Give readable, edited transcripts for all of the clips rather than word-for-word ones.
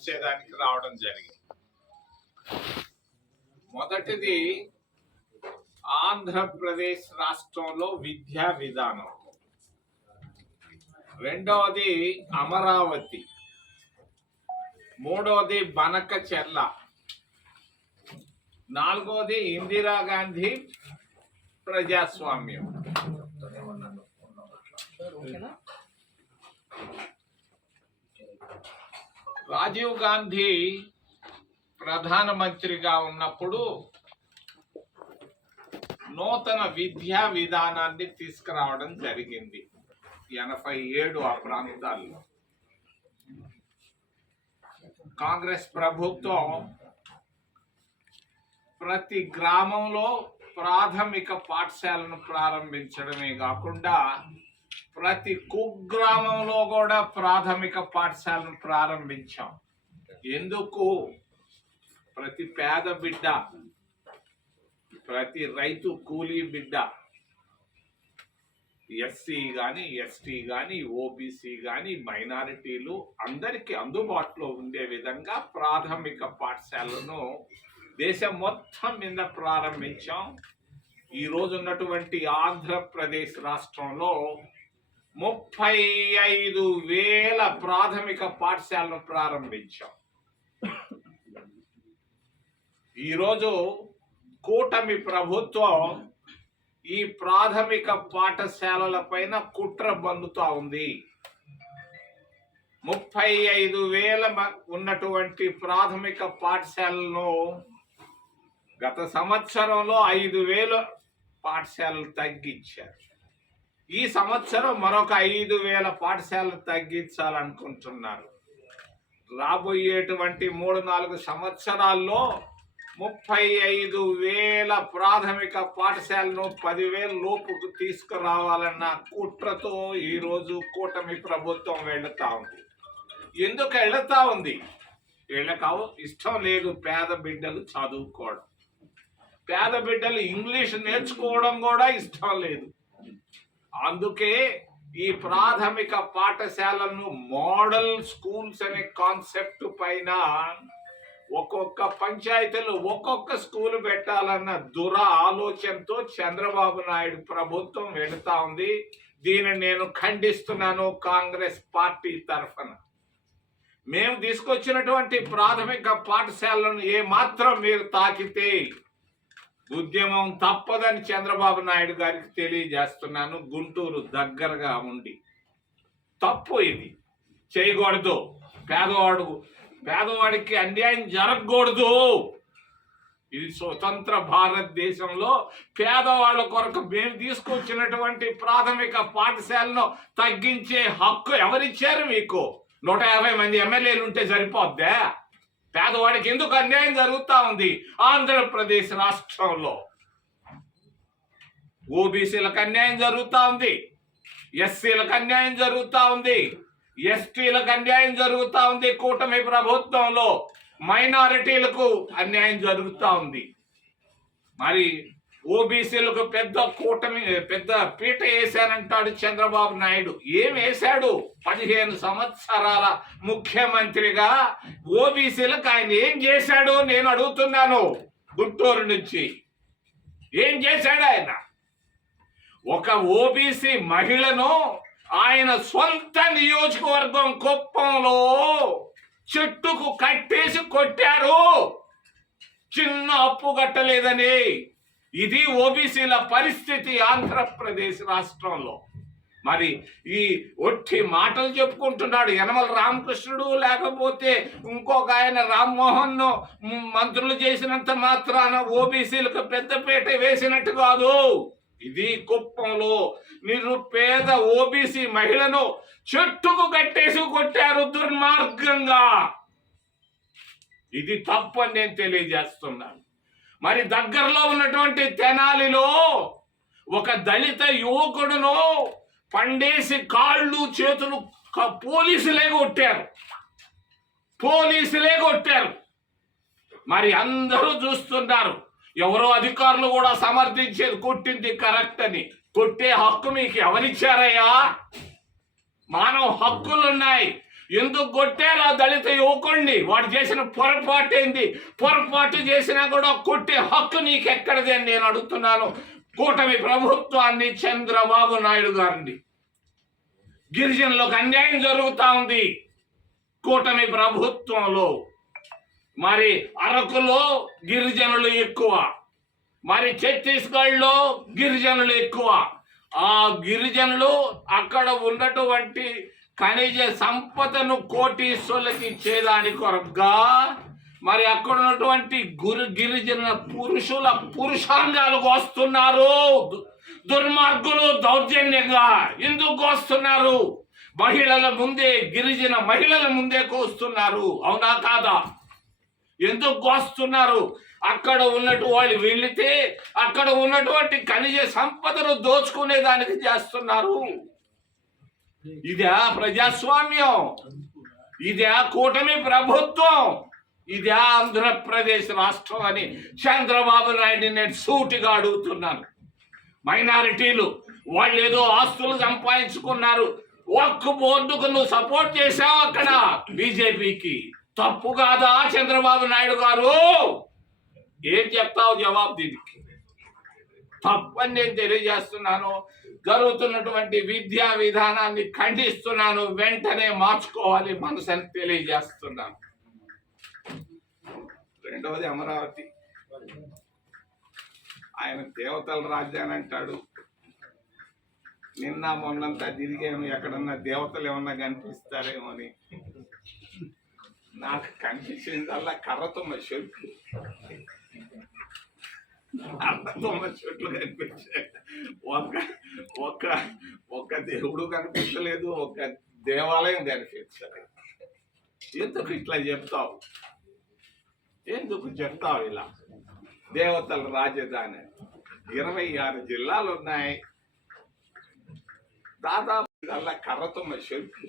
ఇచ్చేదానికి రావడం జరిగింది. మొదటిది ఆంధ్రప్రదేశ్ రాష్ట్రంలో విద్యా విధానం, రెండవది అమరావతి, మూడవది బనకచెర్ల, నాలుగవది ఇందిరాగాంధీ ప్రజాస్వామ్యం. రాజీవ్ గాంధీ ప్రధానమంత్రిగా ఉన్నప్పుడు నూతన విద్యా విధానాన్ని తీసుకురావడం జరిగింది 87 ఆ ప్రాంతాల్లో. కాంగ్రెస్ ప్రభుత్వం ప్రతి గ్రామంలో ప్రాథమిక పాఠశాలను ప్రారంభించడమే కాకుండా ప్రతి కుగ్రామంలో కూడా ప్రాథమిక పాఠశాలను ప్రారంభించాం. ఎందుకు? ప్రతి పేద బిడ్డ, ప్రతి రైతు కూలీ బిడ్డ, ఎస్సీ కానీ ఎస్టీ కానీ ఓబీసీ కానీ మైనారిటీలు అందరికీ అందుబాటులో ఉండే విధంగా ప్రాథమిక పాఠశాలను దేశం మొత్తం మీద ప్రారంభించాం. ఈ రోజు ఉన్నటువంటి ఆంధ్రప్రదేశ్ రాష్ట్రంలో 35,000 ప్రాథమిక పాఠశాలను ప్రారంభించాం. ఈరోజు కూటమి ప్రభుత్వం ఈ ప్రాథమిక పాఠశాలల పైన కుట్ర బందుతా ఉంది. 35,000 ఉన్నటువంటి ప్రాథమిక పాఠశాలను గత సంవత్సరంలో 5,000 పాఠశాలలు తగ్గించారు. ఈ సంవత్సరం మరొక 5,000 పాఠశాలలు తగ్గించాలనుకుంటున్నారు. రాబోయేటువంటి 3-4 సంవత్సరాల్లో 35,000 ప్రాథమిక పాఠశాలను 10,000 లోపుకు తీసుకురావాలన్న కుట్రతో ఈరోజు కూటమి ప్రభుత్వం వెళుతా ఉంది. ఎందుకు వెళుతా ఉంది? వీళ్ళకు ఇష్టం లేదు పేద బిడ్డలు చదువుకోవడం, పేద బిడ్డలు ఇంగ్లీష్ నేర్చుకోవడం కూడా ఇష్టం లేదు. అందుకే ఈ ప్రాథమిక పాఠశాలను మోడల్ స్కూల్స్ అనే కాన్సెప్ట్ పైన ఒక్కొక్క పంచాయతీలు ఒక్కొక్క స్కూల్ పెట్టాలన్న ఆలోచనతో చంద్రబాబు నాయుడు ప్రభుత్వం వెళుతా ఉంది. దీన్ని నేను ఖండిస్తున్నాను. కాంగ్రెస్ పార్టీ తరఫున మేము తీసుకొచ్చినటువంటి ప్రాథమిక పాఠశాలను ఏమాత్రం మీరు తాకితే ఉద్యమం తప్పదని చంద్రబాబు నాయుడు గారికి తెలియజేస్తున్నాను. గుంటూరు దగ్గరగా ఉండి తప్పు ఇది చేయకూడదు. పేదవాడికి అన్యాయం జరగకూడదు. ఇది స్వతంత్ర భారతదేశంలో పేదవాళ్ళ కొరకు మేము తీసుకొచ్చినటువంటి ప్రాథమిక పాఠశాలను తగ్గించే హక్కు ఎవరిచ్చారు మీకు? 150 మంది ఎమ్మెల్యేలు ఉంటే సరిపోద్దా? పేదవాడికి ఎందుకు అన్యాయం జరుగుతూ ఉంది? ఆంధ్రప్రదేశ్ రాష్ట్రంలో ఓబీసీలకు అన్యాయం జరుగుతూ ఉంది, ఎస్సీలకు అన్యాయం జరుగుతూ ఉంది, ఎస్టీలకు అన్యాయం జరుగుతూ ఉంది. కూటమి ప్రభుత్వంలో మైనారిటీలకు అన్యాయం జరుగుతూ ఉంది. మరి ఓబీసీలకు పెద్ద పీట వేశానంటాడు చంద్రబాబు నాయుడు. ఏం వేశాడు? 15 సంవత్సరాల ముఖ్యమంత్రిగా ఓబీసీలకు ఆయన ఏం చేశాడు నేను అడుగుతున్నాను. గుంటూరు నుంచి ఏం చేశాడు ఆయన? ఒక ఓబీసీ మహిళను ఆయన సొంత నియోజకవర్గం కుప్పంలో చెట్టుకు కట్టేసి కొట్టారు, చిన్న అప్పు కట్టలేదని. ఇది ఓబీసీల పరిస్థితి ఆంధ్రప్రదేశ్ రాష్ట్రంలో. మరి ఈ ఒట్టి మాటలు చెప్పుకుంటున్నాడు యనమల రామకృష్ణుడు, లేకపోతే ఇంకొక ఆయన రామ్మోహన్ మంత్రులు చేసినంత మాత్రాన ఓబీసీలకు పెద్దపీట వేసినట్టు కాదు. ఇది కుప్పంలో నిరుపేద ఓబీసీ మహిళను చెట్టుకు కట్టేసి కొట్టారు దుర్మార్గంగా. ఇది తప్పని నేను తెలియజేస్తున్నాను. మరి దగ్గరలో ఉన్నటువంటి తెనాలిలో ఒక దళిత యువకుడును పండేసి కాళ్ళు చేతులు పోలీసులే కొట్టారు. మరి అందరూ చూస్తున్నారు. ఎవరో అధికారులు కూడా సమర్థించేది కొట్టింది కరెక్ట్ అని. కొట్టే హక్కు మీకు ఎవరిచ్చారయ్యా? మానవ హక్కులున్నాయి. ఎందుకు కొట్టారు ఆ దళిత యువకుడిని? వాడు చేసిన పొరపాటు ఏంది? పొరపాటు చేసినా కూడా కొట్టే హక్కు నీకెక్కడిది అని నేను అడుగుతున్నాను కూటమి ప్రభుత్వాన్ని, చంద్రబాబు నాయుడు గారిని. గిరిజనులకు అన్యాయం జరుగుతూ ఉంది కూటమి ప్రభుత్వంలో. మరి అరకులో గిరిజనులు ఎక్కువ, మరి ఛత్తీస్గఢ్లో గిరిజనులు ఎక్కువ. ఆ గిరిజనులు అక్కడ ఉన్నటువంటి ఖనిజ సంపదను కోటీశ్వరులకి ఇచ్చేదాని కొరకుగా మరి అక్కడ ఉన్నటువంటి గిరిజన పురుషుల పురుషాంగాలు కోస్తున్నారు దుర్మార్గులు దౌర్జన్యంగా. ఎందుకు కోస్తున్నారు? మహిళల ముందే, గిరిజన మహిళల ముందే కోస్తున్నారు. అవునా కాదా? ఎందుకు కోస్తున్నారు? అక్కడ ఉన్నట్టు వాళ్ళు వెళితే అక్కడ ఉన్నటువంటి ఖనిజ సంపదను దోచుకునే దానికి చేస్తున్నారు. ఇదే ప్రజాస్వామ్యం? ఇదే కూటమి ప్రభుత్వం? ఇదే ఆంధ్రప్రదేశ్ రాష్ట్రం అని చంద్రబాబు నాయుడిని నేను సూటిగా అడుగుతున్నాను. మైనారిటీలు వాళ్ళు ఏదో ఆస్తులు సంపాదించుకున్నారు, ఒక్క బోర్డుకు నువ్వు సపోర్ట్ చేశావు అక్కడ బీజేపీకి. తప్పు కాదా చంద్రబాబు నాయుడు గారు? ఏం చెప్తావు జవాబు దీనికి? తప్పని నేను తెలియజేస్తున్నాను. జరుగుతున్నటువంటి విద్యా విధానాన్ని ఖండిస్తున్నాను. వెంటనే మార్చుకోవాలి మనసుని తెలియజేస్తున్నాను. రెండవది అమరావతి. ఆయన దేవతల రాజ్యాన్ని అంటాడు. నిన్న మొన్నంతా తిరిగాను, ఎక్కడన్నా దేవతలు ఏమన్నా కనిపిస్తారేమో అని. నాకు కనిపించిందల్లా కర్రతుమ్మ చెట్లు, అర్థతుమ్మ చెట్లు కనిపించాయి. ఒక్క దేవుడు కనిపించలేదు, ఒక్క దేవాలయం కనిపించలేదు. ఎందుకు ఇట్లా చెప్తావు? ఎందుకు చెప్తావు ఇలా? దేవతల రాజధాని 26 జిల్లాలు ఉన్నాయి. దాదాపు ఇదల్లా కర్రతుమ్మ చెట్లు,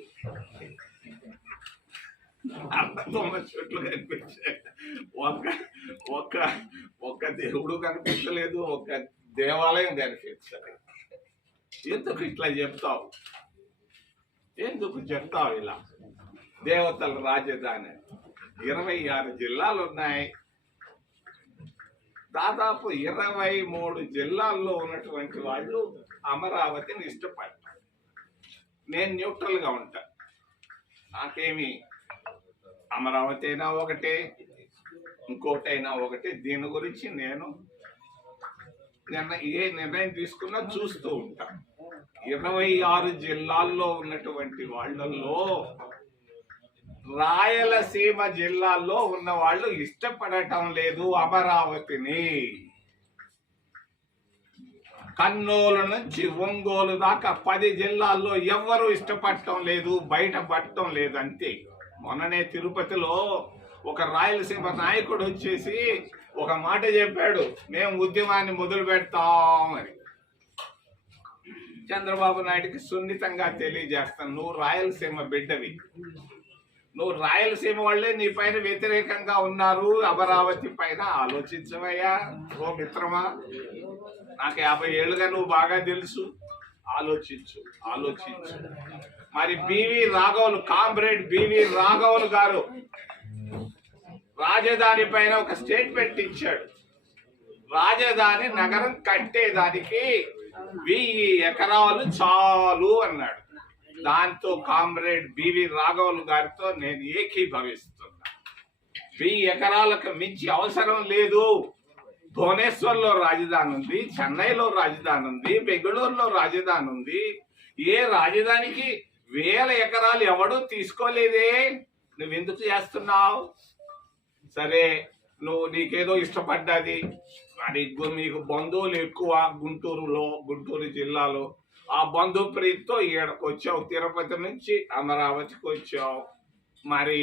అర్థతుమ్మ చెట్లు కనిపించాయి. ఒక్క దేవుడు కనిపించలేదు, ఒక్క దేవాలయం కనిపించలేదు. ఎందుకు ఇట్లా చెప్తావు? ఎందుకు చెప్తావు ఇలా? దేవతల రాజధాని 26 జిల్లాలు ఉన్నాయి. దాదాపు 23 జిల్లాల్లో ఉన్నటువంటి వాళ్ళు అమరావతిని ఇష్టపడతారు. నేను న్యూట్రల్గా ఉంటా. నాకేమి అమరావతి అయినా ఒకటే, ఇంకోటైనా ఒకటే. దీని గురించి నేను ఏ నిర్ణయం తీసుకున్నా చూస్తూ ఉంటా. 26 జిల్లాల్లో ఉన్నటువంటి వాళ్ళల్లో రాయలసీమ జిల్లాల్లో ఉన్న వాళ్ళు ఇష్టపడటం లేదు అమరావతిని. కర్నూలు నుంచి ఒంగోలు దాకా 10 జిల్లాల్లో ఎవ్వరూ ఇష్టపడటం లేదు, బయటపడటం లేదు. అంతే. మొన్ననే తిరుపతిలో ఒక రాయలసీమ నాయకుడు వచ్చేసి ఒక మాట చెప్పాడు, మేము ఉద్యమాన్ని మొదలు పెడతాం అని. చంద్రబాబు నాయుడికి సున్నితంగా తెలియజేస్తాను, నువ్వు రాయలసీమ బిడ్డవి. నువ్వు రాయలసీమ వాళ్ళే నీ పైన వ్యతిరేకంగా ఉన్నారు, అమరావతి పైన ఆలోచించవయ్యా ఓ మిత్రమా. నాకు 50 ఏళ్ళుగా నువ్వు బాగా తెలుసు. ఆలోచించు. మరి కామ్రేడ్ బివి రాఘవులు గారు రాజధాని పైన ఒక స్టేట్మెంట్ ఇచ్చాడు. రాజధాని నగరం కట్టేదానికి 1000 ఎకరాలు చాలు అన్నాడు. దాంతో కామ్రేడ్ బివి రాఘవులు గారితో నేను ఏకీభవిస్తున్నా. 1000 ఎకరాలకు మించి అవసరం లేదు. భువనేశ్వర్లో రాజధాని ఉంది, చెన్నైలో రాజధాని ఉంది, బెంగళూరులో రాజధాని ఉంది. ఏ రాజధానికి 1000 ఎకరాలు ఎవడూ తీసుకోలేదే. నువ్వెందుకు చేస్తున్నావు? సరే, నీకేదో ఇష్టపడ్డది. అది మీకు బంధువులు ఎక్కువ గుంటూరు జిల్లాలో. ఆ బంధు ప్రీతితో ఈడకు వచ్చావు, తిరుపతి నుంచి అమరావతికి వచ్చావు. మరి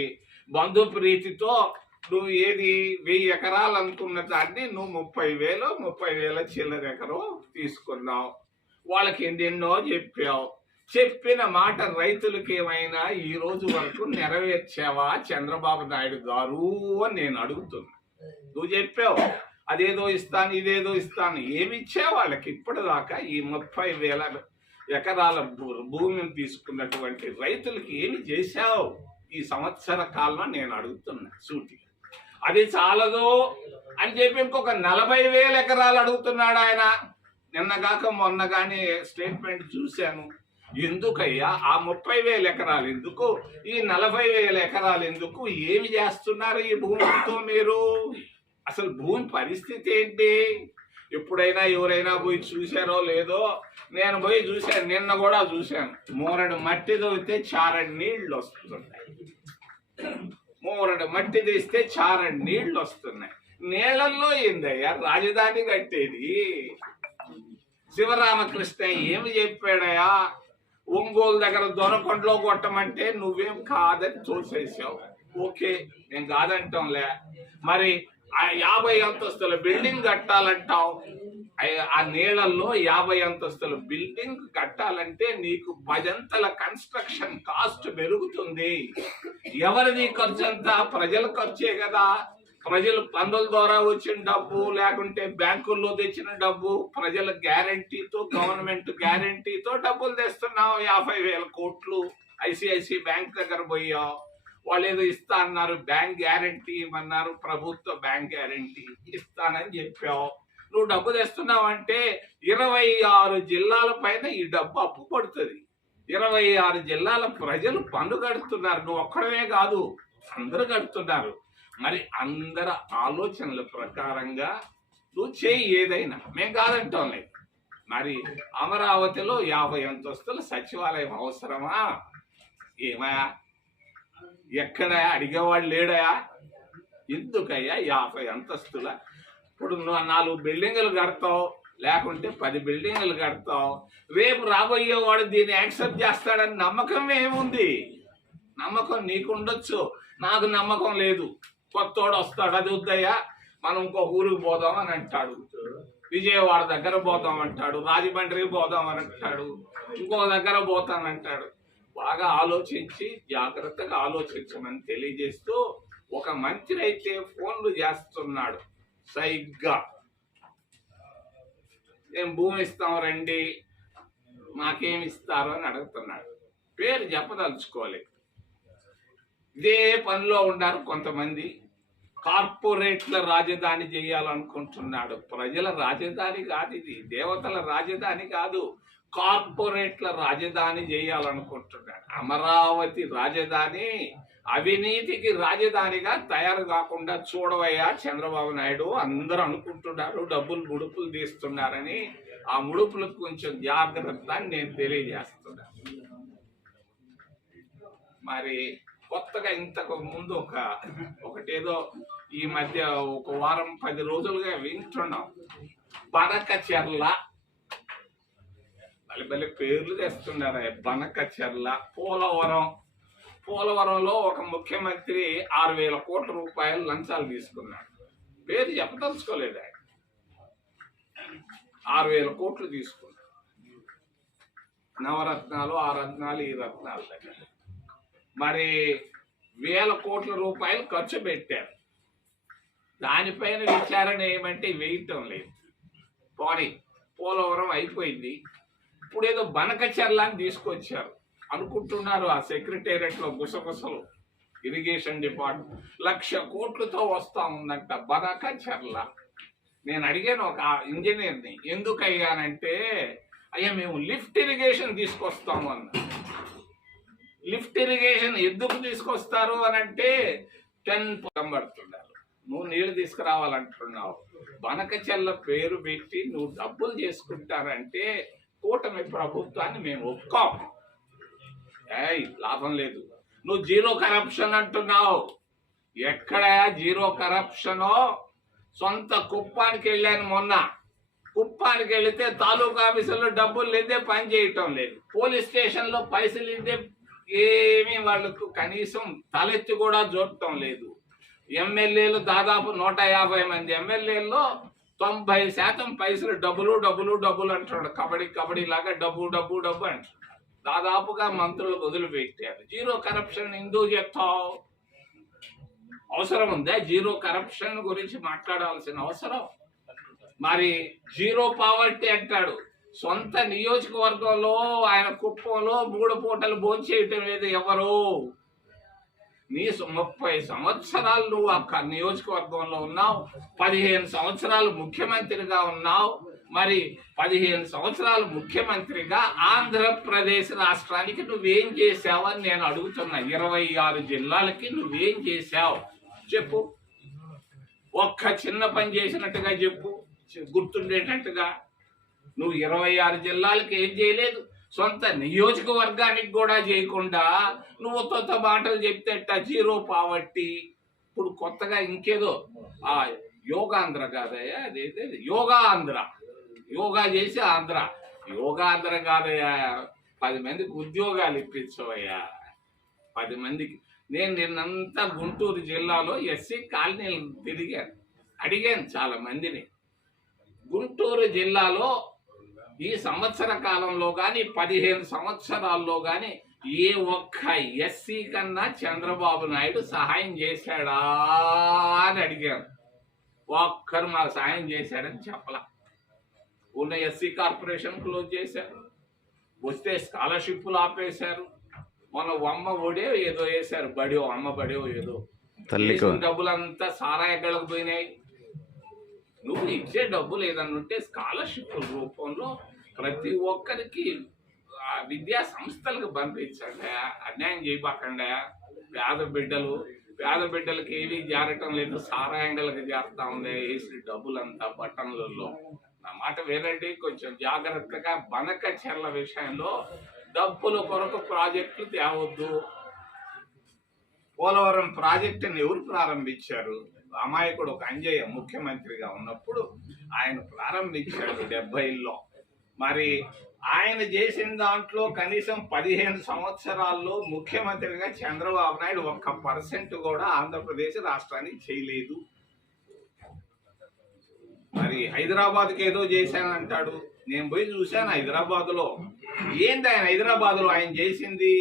బంధు ప్రీతితో నువ్వు ఏది 1000 ఎకరాలు అనుకున్న దాన్ని నువ్వు 30,000 చిల్లర ఎకరం తీసుకున్నావు. వాళ్ళకి ఎన్నెన్నో చెప్పావు. చెప్పిన మాట రైతులకి ఏమైనా ఈ రోజు వరకు నెరవేర్చావా చంద్రబాబు నాయుడు గారు అని నేను అడుగుతున్నా. నువ్వు చెప్పావు అదేదో ఇస్తాను, ఇదేదో ఇస్తాను. ఏమి ఇచ్చావు వాళ్ళకి ఇప్పటిదాకా? ఈ ఎకరాల భూమిని తీసుకున్నటువంటి రైతులకి ఏమి చేశావు ఈ సంవత్సర కాలం నేను అడుగుతున్నా సూటిగా. అది చాలదు అని చెప్పి ఇంకొక 40,000 ఎకరాలు అడుగుతున్నాడు ఆయన. నిన్నగాక మొన్న కానీ స్టేట్మెంట్ చూశాను. ఎందుకయ్యా ఆ 30,000 ఎకరాలు ఎందుకు, ఈ 40,000 ఎకరాలు ఎందుకు, ఏమి చేస్తున్నారు ఈ భూమితో మీరు? అసలు భూమి పరిస్థితి ఏంటి? ఎప్పుడైనా ఎవరైనా పోయి చూశారో లేదో, నేను పోయి చూశాను, నిన్న కూడా చూశాను. మూరడు మట్టి తవ్వితే చారడి నీళ్లు వస్తున్నాయి. మూరడు మట్టి తీస్తే చారడి నీళ్లు వస్తున్నాయి. నీళ్లలో ఏందయ్యా రాజధాని కట్టేది? శివరామకృష్ణ ఏమి చెప్పాడయా? ఒంగోలు దగ్గర దొరకొండలో కొట్టమంటే నువ్వేం కాదని చూసేసావు. ఓకే, నేను కాదంటాంలే. మరి ఆ 50 అంతస్తుల బిల్డింగ్ కట్టాలంటావు. ఆ నీళ్ళల్లో 50 అంతస్తుల బిల్డింగ్ కట్టాలంటే నీకు 10 అంతల కన్స్ట్రక్షన్ కాస్ట్ పెరుగుతుంది. ఎవరిది ఖర్చు అంతా? ప్రజల ఖర్చే కదా. ప్రజలు పన్నుల ద్వారా వచ్చిన డబ్బు, లేకుంటే బ్యాంకుల్లో తెచ్చిన డబ్బు, ప్రజల గ్యారంటీతో, గవర్నమెంట్ గ్యారంటీతో డబ్బులు తెస్తున్నావు. 50,000 కోట్లు ఐసిఐసి బ్యాంక్ దగ్గర పోయావు. వాళ్ళు ఏదో ఇస్తా అన్నారు, బ్యాంక్ గ్యారంటీ ఇవ్వన్నారు, ప్రభుత్వ బ్యాంక్ గ్యారంటీ ఇస్తానని చెప్పావు. నువ్వు డబ్బు తెస్తున్నావు అంటే 26 జిల్లాల పైన ఈ డబ్బు అప్పు పడుతుంది. 26 జిల్లాల ప్రజలు పన్ను కడుతున్నారు. నువ్వు ఒక్కడమే కాదు, అందరూ కడుతున్నారు. మరి అందరి ఆలోచనల ప్రకారంగా నువ్వు చేయి ఏదైనా, మేము కాదంటాం లేదు. మరి అమరావతిలో 50 అంతస్తుల సచివాలయం అవసరమా? ఏమయా, ఎక్కడ అడిగేవాడు లేడయా? ఎందుకయ్యా 50 అంతస్తుల? ఇప్పుడు నువ్వు 4 బిల్డింగులు కడతావు, లేకుంటే 10 బిల్డింగులు కడతావు. రేపు రాబోయేవాడు దీన్ని యాక్సెప్ట్ చేస్తాడని నమ్మకం ఏముంది? నమ్మకం నీకు ఉండొచ్చు, నాకు నమ్మకం లేదు. కొత్తోడు వస్తాడు, అది వద్దయ్యా మనం ఇంకో ఊరికి పోదాం అని అంటాడు, విజయవాడ దగ్గర పోదాం అంటాడు, రాజమండ్రికి పోదాం అని అంటాడు, ఇంకో దగ్గర పోతానంటాడు. బాగా ఆలోచించి జాగ్రత్తగా ఆలోచించమని తెలియజేస్తూ, ఒక మంత్రి అయితే ఫోన్లు చేస్తున్నాడు సైగ్గా, మేము భూమి ఇస్తాం రండి, మాకేమి ఇస్తారు అని అడుగుతున్నాడు. పేరు చెప్పదలుచుకోలేదు. ఇదే పనిలో ఉన్నారు కొంతమంది. కార్పొరేట్ల రాజధాని చేయాలనుకుంటున్నాడు. ప్రజల రాజధాని కాదు ఇది, దేవతల రాజధాని కాదు, కార్పొరేట్ల రాజధాని చేయాలనుకుంటున్నాడు. అమరావతి రాజధాని అవినీతికి రాజధానిగా తయారు కాకుండా చూడవయ్యా చంద్రబాబు నాయుడు. అందరూ అనుకుంటున్నారు డబ్బులు ముడుపులు తీస్తున్నారని. ఆ ముడుపులకు కొంచెం జాగ్రత్త అని నేను తెలియజేస్తున్నాను. మరి కొత్తగా ఇంతకు ముందు ఒకటేదో ఈ మధ్య ఒక వారం 10 రోజులుగా వింటున్నాం, బనకచెర్ల. భలే పేర్లు తెస్తున్నారు. బనకచెర్ల, పోలవరంలో ఒక ముఖ్యమంత్రి 6,000 కోట్ల రూపాయలు లంచాలు తీసుకున్నాడు. పేరు చెప్పదలుచుకోలేదు ఆయన. 6,000 కోట్లు తీసుకున్నాడు. నవరత్నాలు, ఆ రత్నాలు, ఈ రత్నాలు దగ్గర మరి 1,000 కోట్ల రూపాయలు ఖర్చు పెట్టారు. దానిపైన విచారణ ఏమంటే వేయటం లేదు. పోలవరం అయిపోయింది. ఇప్పుడు ఏదో బనకచెర్ల అని తీసుకొచ్చారు. అనుకుంటున్నారు ఆ సెక్రటేరియట్లో గుసగుసలు. ఇరిగేషన్ డిపార్ట్మెంట్ 1,00,000 కోట్లతో వస్తా ఉందంట బనకచెర్ల. నేను అడిగాను ఒక ఇంజనీర్ని, ఎందుకు అయ్యానంటే, అయ్యా మేము లిఫ్ట్ ఇరిగేషన్ తీసుకొస్తాము అన్న. లిఫ్ట్ ఇరిగేషన్ ఎందుకు తీసుకొస్తారు అని అంటే 10 పడుతున్నారు, నువ్వు నీళ్లు తీసుకురావాలంటున్నావు. బనకచెర్ల పేరు పెట్టి నువ్వు డబ్బులు చేసుకుంటారంటే కూటమి ప్రభుత్వాన్ని మేము ఒప్పుకోం. లాభం లేదు. నువ్వు జీరో కరప్షన్ అంటున్నావు. ఎక్కడ జీరో కరప్షనో? సొంత కుప్పానికి వెళ్ళాను మొన్న. కుప్పానికి వెళితే తాలూకా ఆఫీసులో డబ్బులు లేదే పని చేయటం లేదు, పోలీస్ స్టేషన్లో పైసలు ఇదే ఏమీ వాళ్ళకు కనీసం తలెత్తి కూడా చూడటం లేదు. ఎమ్మెల్యేలు దాదాపు 150 మంది ఎమ్మెల్యేల్లో 90% పైసలు డబ్బులు అంటున్నాడు. కబడ్డీ లాగా డబ్బు అంటున్నాడు. దాదాపుగా మంత్రులు వదిలిపెట్టారు. జీరో కరప్షన్ ఎందుకు చెప్తావు? అవసరం ఉందా జీరో కరప్షన్ గురించి మాట్లాడాల్సిన అవసరం? మరి జీరో పావర్టీ అంటాడు. సొంత నియోజకవర్గంలో ఆయన కుప్పంలో 3 పూటలు భోంచేయటం లేదు ఎవరు. నీ 30 సంవత్సరాలు నువ్వు ఆ నియోజకవర్గంలో ఉన్నావు, 15 సంవత్సరాలు ముఖ్యమంత్రిగా ఉన్నావు. మరి 15 సంవత్సరాలు ముఖ్యమంత్రిగా ఆంధ్రప్రదేశ్ రాష్ట్రానికి నువ్వేం చేశావని నేను అడుగుతున్నా. 26 జిల్లాలకి నువ్వేం చేశావు చెప్పు. ఒక్క చిన్న పని చేసినట్టుగా చెప్పు, గుర్తుండేటట్టుగా. నువ్వు 26 జిల్లాలకి ఏం చేయలేదు, సొంత నియోజకవర్గానికి కూడా చేయకుండా నువ్వు కొత్త మాటలు చెప్తేట జీరో పావర్టీ. ఇప్పుడు కొత్తగా ఇంకేదో ఆ యోగాంధ్ర కాదయ్యా, అదేదే యోగా ఆంధ్ర, యోగా చేసి ఆంధ్ర. యోగా ఆంధ్ర కాదయ్యా, 10 మందికి ఉద్యోగాలు ఇప్పించవయ్యా, 10 మందికి. నేను నిన్నంతా గుంటూరు జిల్లాలో ఎస్సీ కాలనీలు తిరిగాను, అడిగాను చాలా మందిని. గుంటూరు జిల్లాలో ఈ సంవత్సర కాలంలో కానీ 15 సంవత్సరాల్లో కానీ ఏ ఒక్క ఎస్సీ కన్నా చంద్రబాబు నాయుడు సహాయం చేశాడా అని అడిగాను. ఒక్కరు మాకు సహాయం చేశాడని చెప్పలా. ఉన్న ఎస్సీ కార్పొరేషన్ క్లోజ్ చేశారు, వస్తే స్కాలర్షిప్లు ఆపేశారు. మన అమ్మ ఒడే ఏదో వేశారు, బడో అమ్మ బడో ఏదో, డబ్బులంతా సారాయగలకు పోయినాయి. నువ్వు ఇచ్చే డబ్బులు ఏదన్నా ఉంటే స్కాలర్షిప్ రూపంలో ప్రతి ఒక్కరికి విద్యా సంస్థలకు పంపించండి, అన్యాయం చేయబాకండి. పేద బిడ్డలకి ఏవి జారటం లేదు, సారాయంగలకు జారుతా ఉంది వేసి డబ్బులంతా బట్టన్లలో. నా మాట వేరండి, కొంచెం జాగ్రత్తగా బనక చెర్ల విషయంలో డబ్బుల కొరకు ప్రాజెక్టులు తేవద్దు. పోలవరం ప్రాజెక్టుని ఎవరు ప్రారంభించారు? అమాయకుడు ఒక అంజయ్య ముఖ్యమంత్రిగా ఉన్నప్పుడు ఆయన ప్రారంభించాడు 70లో. మరి ఆయన చేసిన దాంట్లో కనీసం 15 సంవత్సరాల్లో ముఖ్యమంత్రిగా చంద్రబాబు నాయుడు 1% కూడా ఆంధ్రప్రదేశ్ రాష్ట్రానికి చేయలేదు. మరి హైదరాబాద్కి ఏదో చేశానంటాడు. నేను పోయి చూశాను హైదరాబాద్లో. ఏంది ఆయన హైదరాబాద్లో ఆయన చేసింది?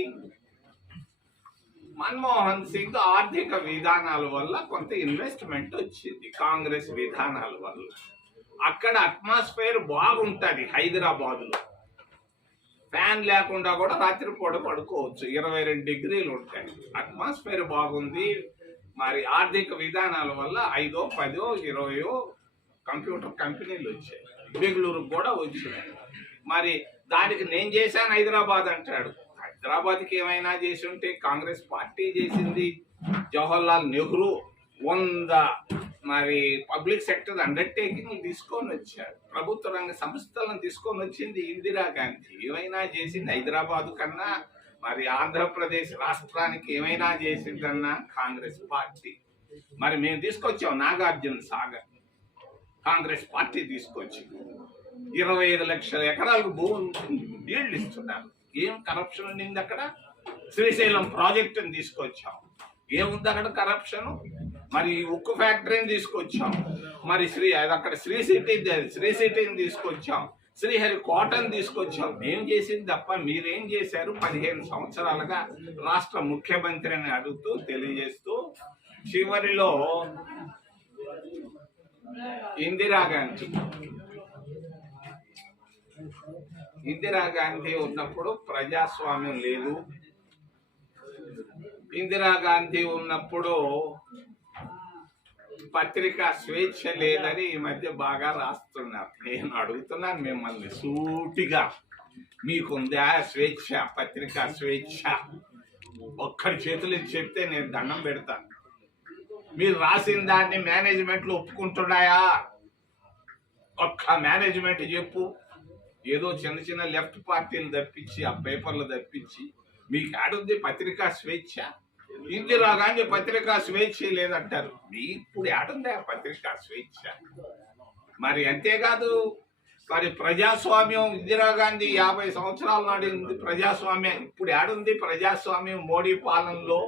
మన్మోహన్ సింగ్ ఆర్థిక విధానాల వల్ల కొంత ఇన్వెస్ట్మెంట్ వచ్చింది, కాంగ్రెస్ విధానాల వల్ల. అక్కడ అట్మాస్ఫియర్ బాగుంటుంది హైదరాబాద్లో, ఫ్యాన్ లేకుండా కూడా రాత్రిపూట పడుకోవచ్చు, 22 డిగ్రీలు ఉంటాయి, అట్మాస్ఫియర్ బాగుంది. మరి ఆర్థిక విధానాల వల్ల 5, 10, 20 కంప్యూటర్ కంపెనీలు వచ్చాయి, బెంగళూరుకు కూడా వచ్చినాయి. మరి దానికి నేను చేశాను హైదరాబాద్ అంటాడు. హైదరాబాద్కి ఏమైనా చేసి ఉంటే కాంగ్రెస్ పార్టీ చేసింది. జవహర్లాల్ నెహ్రూ 100 మరి పబ్లిక్ సెక్టర్ అండర్టేకింగ్ తీసుకొని వచ్చాడు, ప్రభుత్వ రంగ సంస్థలను తీసుకొని వచ్చింది ఇందిరాగాంధీ. ఏమైనా చేసింది హైదరాబాద్ కన్నా, మరి ఆంధ్రప్రదేశ్ రాష్ట్రానికి ఏమైనా చేసిందన్నా కాంగ్రెస్ పార్టీ. మరి మేము తీసుకొచ్చాం నాగార్జున సాగర్, కాంగ్రెస్ పార్టీ తీసుకొచ్చి 25 లక్షల ఎకరాలకు భూమి నీళ్లు ఇస్తున్నారు. ఏం కరప్షన్ ఉండింది అక్కడ? శ్రీశైలం ప్రాజెక్టుని తీసుకొచ్చాం, ఏముంది అక్కడ కరప్షన్? మరి ఉక్కు ఫ్యాక్టరీని తీసుకొచ్చాం, మరి అక్కడ శ్రీ సిటీని తీసుకొచ్చాం, శ్రీహరి కోటను తీసుకొచ్చాం. ఏం చేసింది తప్ప మీరేం చేశారు? 15 సంవత్సరాలుగా రాష్ట్ర ముఖ్యమంత్రిని అడుగుతూ తెలియజేస్తూ చివరిలో ఇందిరాగాంధీ ఉన్నప్పుడు ప్రజాస్వామ్యం లేదు, ఇందిరాగాంధీ ఉన్నప్పుడు పత్రికా స్వేచ్ఛ లేదని ఈ మధ్య బాగా రాస్తున్నారు. నేను అడుగుతున్నాను మిమ్మల్ని సూటిగా, మీకుందా స్వేచ్ఛ, పత్రికా స్వేచ్ఛ? ఒక్కరి చేతులు చెప్తే నేను దండం పెడతాను. మీరు రాసిన దాన్ని మేనేజ్మెంట్లు ఒప్పుకుంటున్నాయా? ఒక్క మేనేజ్మెంట్ చెప్పు. ఏదో చిన్న చిన్న లెఫ్ట్ పార్టీలు తప్పించి, ఆ పేపర్లు తప్పించి మీకు ఆడుంది పత్రికా స్వేచ్ఛ? ఇందిరాగాంధీ పత్రికా స్వేచ్ఛ లేదంటారు, ఇప్పుడు ఆడుంది ఆ పత్రికా స్వేచ్ఛ? మరి అంతేకాదు, మరి ప్రజాస్వామ్యం ఇందిరాగాంధీ 50 సంవత్సరాల నాడు ఉంది ప్రజాస్వామ్యం, ఇప్పుడు ఆడుంది ప్రజాస్వామ్యం? మోడీ పాలనలో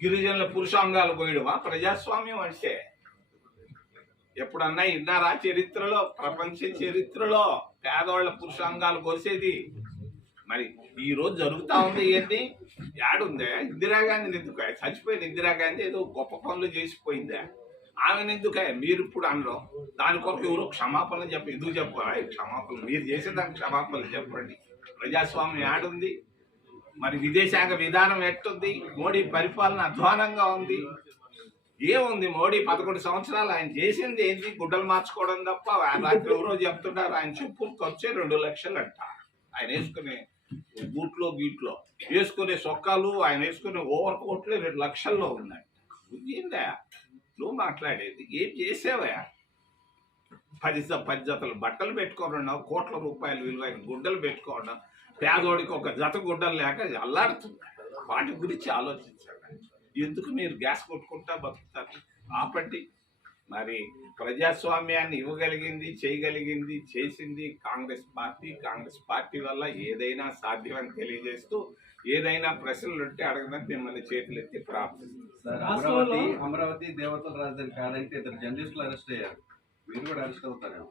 గిరిజనుల పురుషాంగాలు పోయడమా ప్రజాస్వామ్యం అంటే? ఎప్పుడన్నా విన్నారా చరిత్రలో, ప్రపంచ చరిత్రలో పేదవాళ్ళ పురుషాంగాలు కోసేది? మరి ఈ రోజు జరుగుతా ఉంది. ఏంటి యాడుందే? ఇందిరాగాంధీ ఎందుకు చచ్చిపోయింది? ఇందిరాగాంధీ ఏదో గొప్ప పనులు చేసిపోయిందా? ఆమెను ఎందుకే మీరు ఇప్పుడు అనరు దానికొరకు ఎవరు క్షమాపణ ఎందుకు చెప్పారా క్షమాపణ మీరు చేసేదానికి క్షమాపణలు చెప్పండి. ప్రజాస్వామ్యం ఆడుంది, మరి విదేశాంగ విధానం ఎట్టుంది, మోడీ పరిపాలన అధ్వానంగా ఉంది. ఏముంది మోడీ 11 సంవత్సరాలు ఆయన చేసింది ఏంటి? గుడ్డలు మార్చుకోవడం తప్ప. రాత్రి ఎవరో చెప్తుంటారు ఆయన చెప్పులు ఖర్చే 2 లక్షలు అంట. ఆయన వేసుకునే బూట్లో గీట్లో వేసుకునే సొక్కాలు, ఆయన వేసుకునే ఓవర్ కోట్లు 2 లక్షల్లో ఉన్నాయి. ఏందా నువ్వు మాట్లాడేది? ఏం చేసావా? 10 జతలు బట్టలు పెట్టుకోనున్నావు, కోట్ల రూపాయలు విలువైన గుడ్డలు పెట్టుకోవడం, పేదోడికి ఒక జత గుడ్డలు లేక అల్లాడుతుంది. వాటి గురించి ఆలోచించాలి. ఎందుకు మీరు గ్యాస్ కొట్టుకుంటా బతుకుతారు? ఆపండి. మరి ప్రజాస్వామ్యాన్ని ఇవ్వగలిగింది, చేయగలిగింది, చేసింది కాంగ్రెస్ పార్టీ. కాంగ్రెస్ పార్టీ వల్ల ఏదైనా సాధ్యమని తెలియజేస్తూ, ఏదైనా ప్రశ్నలు ఉంటే అడగదని మిమ్మల్ని చేతులెత్తి ప్రార్థిస్తున్నాను. అమరావతి దేవతల రాజధాని కాదంటే 2 జర్నలిస్టులు అరెస్ట్ అయ్యారు. మీరు కూడా అరెస్ట్ అవుతారేమో.